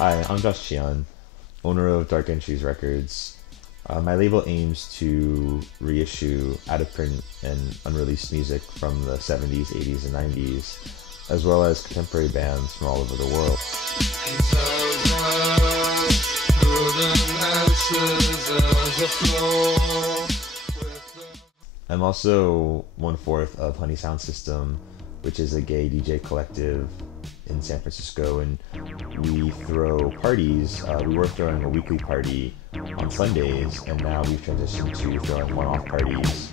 Hi, I'm Josh Cheon, owner of Dark Entries Records. My label aims to reissue out-of-print and unreleased music from the 70s, 80s, and 90s, as well as contemporary bands from all over the world. I'm also one-fourth of Honey Sound System, which is a gay DJ collective in San Francisco, and we throw parties. We were throwing a weekly party on Sundays, and now we've transitioned to throwing one-off parties.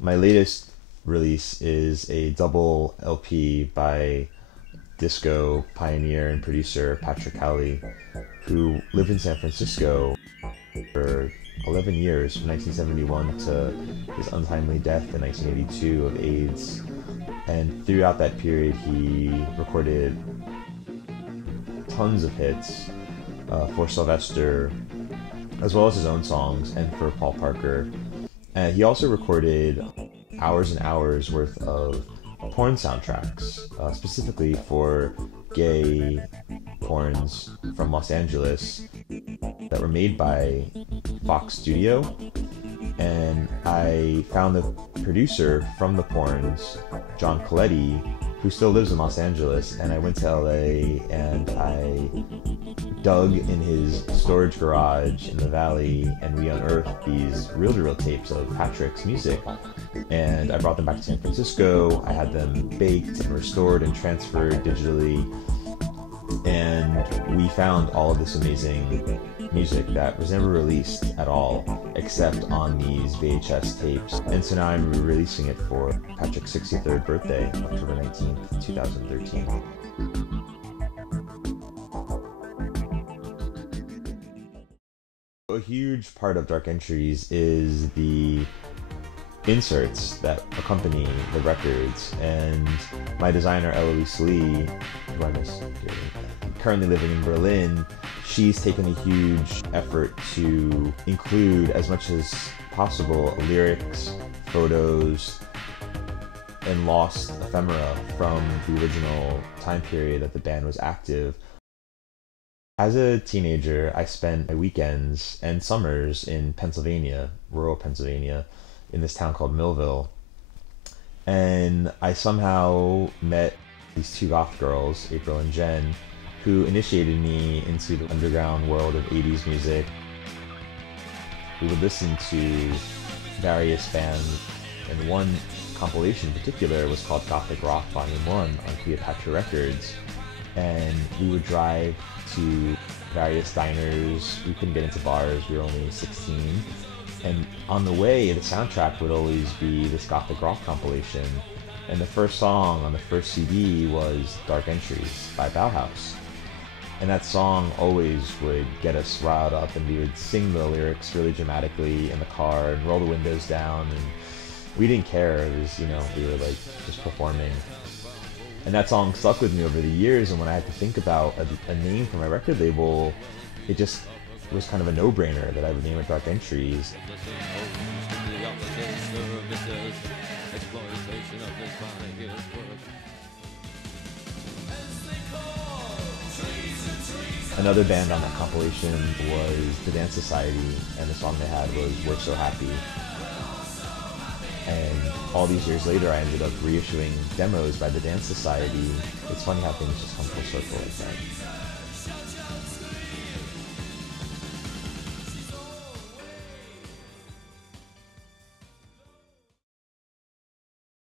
My latest release is a double LP by disco pioneer and producer Patrick Cowley, who lived in San Francisco for 11 years, from 1971 to his untimely death in 1982 of AIDS. And throughout that period, he recorded tons of hits for Sylvester, as well as his own songs, and for Paul Parker. He also recorded hours and hours worth of porn soundtracks, specifically for gay porns from Los Angeles that were made by Fox Studio. And I found the producer from the porns, John Coletti, who still lives in Los Angeles, and I went to LA and I dug in his storage garage in the valley, and we unearthed these reel-to-reel tapes of Patrick's music. And I brought them back to San Francisco. I had them baked and restored and transferred digitally. And we found all of this amazing music that was never released at all, except on these VHS tapes. And so now I'm releasing it for Patrick's 63rd birthday, October 19th, 2013. A huge part of Dark Entries is the inserts that accompany the records, and my designer Eloise Lee, who I miss currently living in Berlin, she's taken a huge effort to include as much as possible lyrics, photos, and lost ephemera from the original time period that the band was active. As a teenager, I spent my weekends and summers in Pennsylvania, rural Pennsylvania, in this town called Millville. And I somehow met these two goth girls, April and Jen, who initiated me into the underground world of 80s music. We would listen to various bands, and one compilation in particular was called Gothic Rock Volume 1 on Cleopatra Records. And we would drive to various diners. We couldn't get into bars, we were only 16. And on the way, the soundtrack would always be this Gothic Rock compilation. And the first song on the first CD was Dark Entries by Bauhaus. And that song always would get us riled up, and we would sing the lyrics really dramatically in the car and roll the windows down. And we didn't care, it was, we were like just performing. And that song stuck with me over the years, and when I had to think about a name for my record label, it just was kind of a no-brainer that I would name it Dark Entries. Another band on that compilation was the Dance Society, and the song they had was We're So Happy. And all these years later, I ended up reissuing demos by the Dance Society. It's funny how things just come full circle like that.